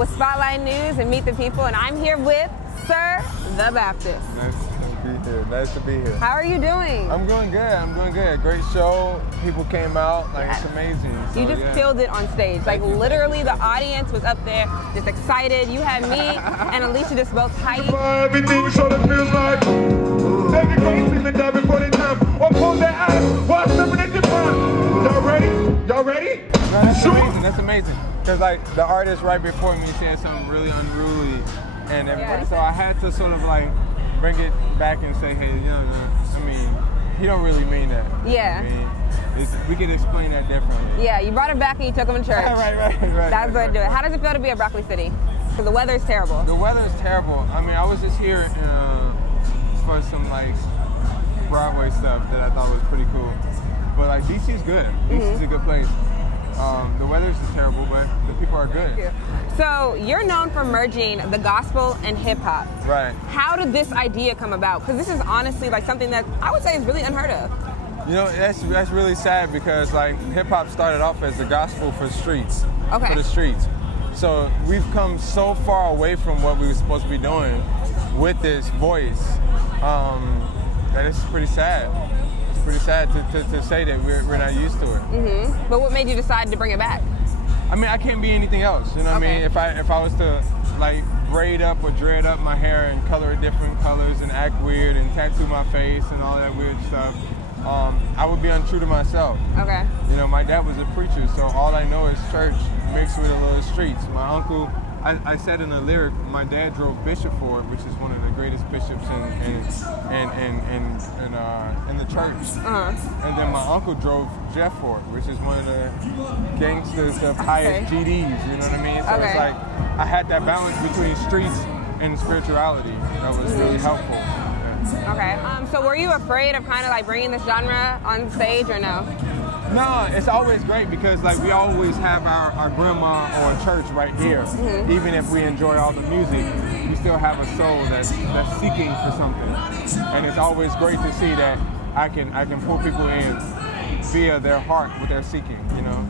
with Spotlight News and Meet the People, and I'm here with Sir the Baptist. Nice to be here. Nice to be here. How are you doing? I'm doing good. I'm doing good. Great show. People came out. Like, it's amazing. So, you just killed it on stage. Like, literally, the audience was up there just excited. You had me and Alicia just both hyped. Everything sort of feels like they can't see me die before they time. Or pull their eyes while stepping in the front. Y'all ready? Y'all ready? No, that's amazing. That's amazing. Because, like, the artist right before me said something really unruly and everybody. So I had to sort of, like, bring it back and say, hey, you know, I mean, he don't really mean that. Yeah. I mean, we can explain that differently. Yeah, you brought him back and you took him to church. right. That's what I do it. How does it feel to be at Broccoli City? Because the weather is terrible. The weather is terrible. I mean, I was just here for some, like, Broadway stuff that I thought was pretty cool. But, like, DC is good. DC is a good place. The weather is terrible, but the people are good. So you're known for merging the gospel and hip hop. Right. How did this idea come about? Because this is honestly like something that I would say is really unheard of. You know, that's really sad because like hip hop started off as the gospel for streets. Okay. For the streets. So we've come so far away from what we were supposed to be doing with this voice that it's pretty sad. Pretty sad to say that we're not used to it. But what made you decide to bring it back? I mean, I can't be anything else. You know what I mean? If I was to like braid up or dread up my hair and color it different colors and act weird and tattoo my face and all that weird stuff, I would be untrue to myself. Okay. You know, my dad was a preacher, so all I know is church mixed with a little streets. My uncle, I said in the lyric, my dad drove Bishop Ford, which is one of the greatest bishops in the church. And then my uncle drove Jeff Ford, which is one of the gangsters of highest GDs. You know what I mean? So it's like I had that balance between streets and spirituality. That was really helpful. Okay. So were you afraid of kind of like bringing this genre on stage or no? No, it's always great because like we always have our grandma or church right here. Even if we enjoy all the music, we still have a soul that's seeking for something. And it's always great to see that I can pull people in via their heart, what they're seeking, you know?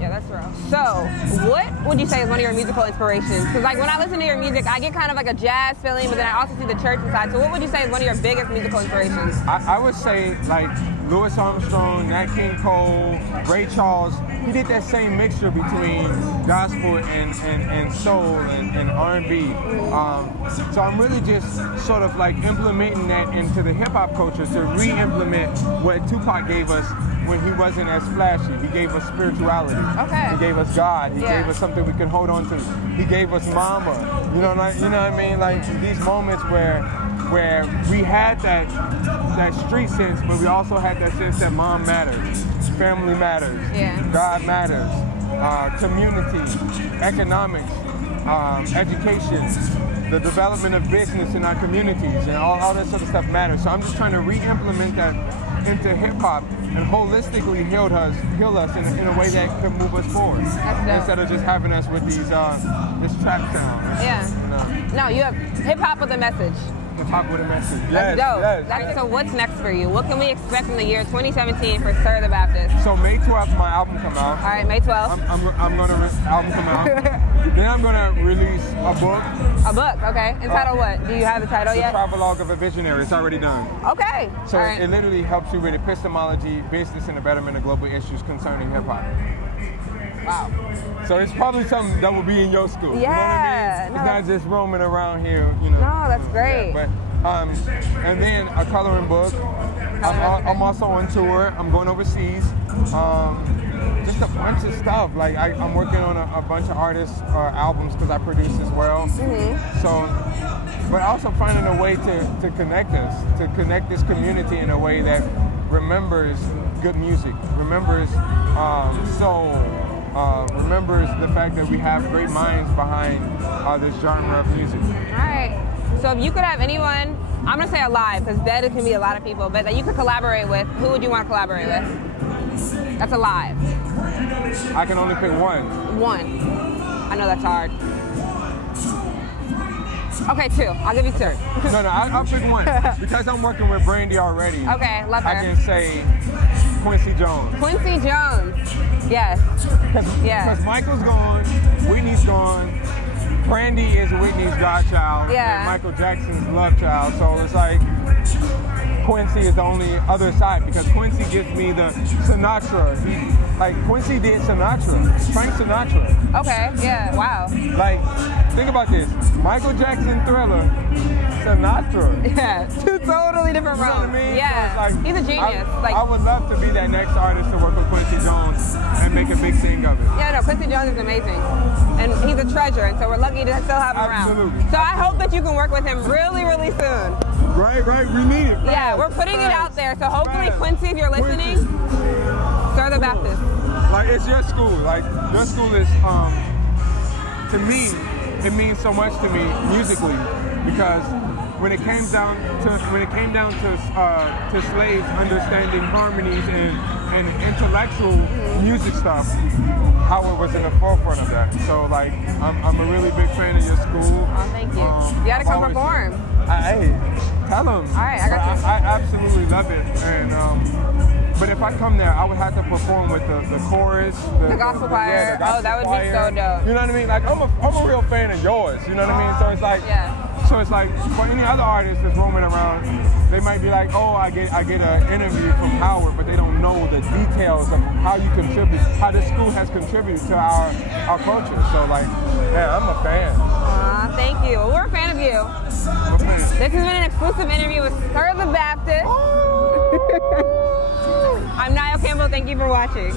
Yeah, that's real. So, what would you say is one of your musical inspirations? Because like when I listen to your music, I get kind of like a jazz feeling, but then I also see the church inside. So what would you say is one of your biggest musical inspirations? I would say like Louis Armstrong, Nat King Cole, Ray Charles. He did that same mixture between gospel and soul and R&B. So I'm really just sort of like implementing that into the hip hop culture to re-implement what Tupac gave us when he wasn't as flashy. He gave us spirituality. Okay. He gave us God. He gave us something we could hold on to. He gave us mama. You know what I mean? Like these moments where we had that street sense, but we also had that sense that mom matters, family matters, God matters, community, economics, education, the development of business in our communities, and all that sort of stuff matters. So I'm just trying to re-implement that into hip-hop and holistically heal us in a way that could move us forward. Instead of just having us with these this trap sound. Yeah. No, you have hip-hop with a message. Hip-hop with a message. That's dope. So what's next for you? What can we expect in the year 2017 for Sir the Baptist? So May 12th, my album come out. All right, May 12th. I'm gonna album come out. Then I'm gonna release a book. A book, okay. Entitled what? Do you have the title yet? The Travelogue of a Visionary. It's already done. Okay. So it literally helps you with epistemology, business, and the betterment of global issues concerning hip hop. Wow. So it's probably something that will be in your school. Yeah. You know what I mean? It's not just roaming around here, you know. No, that's great. Yeah, but and then a coloring book. I'm also on tour. I'm going overseas. Just a bunch of stuff. Like I'm working on a bunch of artists' albums because I produce as well. So, but also finding a way to connect us, to connect this community in a way that remembers good music, remembers soul. Remembers the fact that we have great minds behind this genre of music. All right. So if you could have anyone, I'm going to say alive, because dead it can be a lot of people, but that you could collaborate with, who would you want to collaborate with? That's alive. I can only pick one. One. I know that's hard. Okay, two. I'll give you two. No, I'll pick one. Because I'm working with Brandy already. Okay, love her. I can say Quincy Jones. Quincy Jones. Yes. Because Michael's gone, Whitney's gone, Brandy is Whitney's godchild. Yeah. And Michael Jackson's love child. So it's like Quincy is the only other side because Quincy gives me the Sinatra. Quincy did Sinatra, Frank Sinatra. Okay, yeah, wow. Like, think about this. Michael Jackson, Thriller, Sinatra. Yeah, two totally different roles. You know what I mean? Yeah, so it's like, he's a genius. I would love to be that next artist to work with Quincy Jones and make a big thing of it. Yeah, no, Quincy Jones is amazing. And he's a treasure, and so we're lucky to still have him Absolutely. around. So I hope that you can work with him really, really soon. Right, we need it. Yeah, we're putting it out there. So hopefully, Quincy, if you're listening, Sir the Baptist. Like, it's your school. Like, your school is, to me, it means so much to me musically because when it came down to slaves understanding harmonies and intellectual music stuff, Howard was in the forefront of that. So like, I'm a really big fan of your school. Oh, thank you. You gotta come perform. Hey, tell them. All right, I got you. I absolutely love it, and but if I come there, I would have to perform with the chorus, the gospel choir. Yeah, that would be so dope. You know what I mean? Like I'm a real fan of yours. You know what I mean? So it's like, So it's like for any other artist that's roaming around, they might be like, oh, I get an interview from Howard, but they don't know the details of how you contribute, how this school has contributed to our culture. So like, yeah, I'm a fan. Thank you. Well, we're a fan of you. I'm a fan. This has been an exclusive interview with Sir the Baptist. I'm Nayo Campbell. Thank you for watching.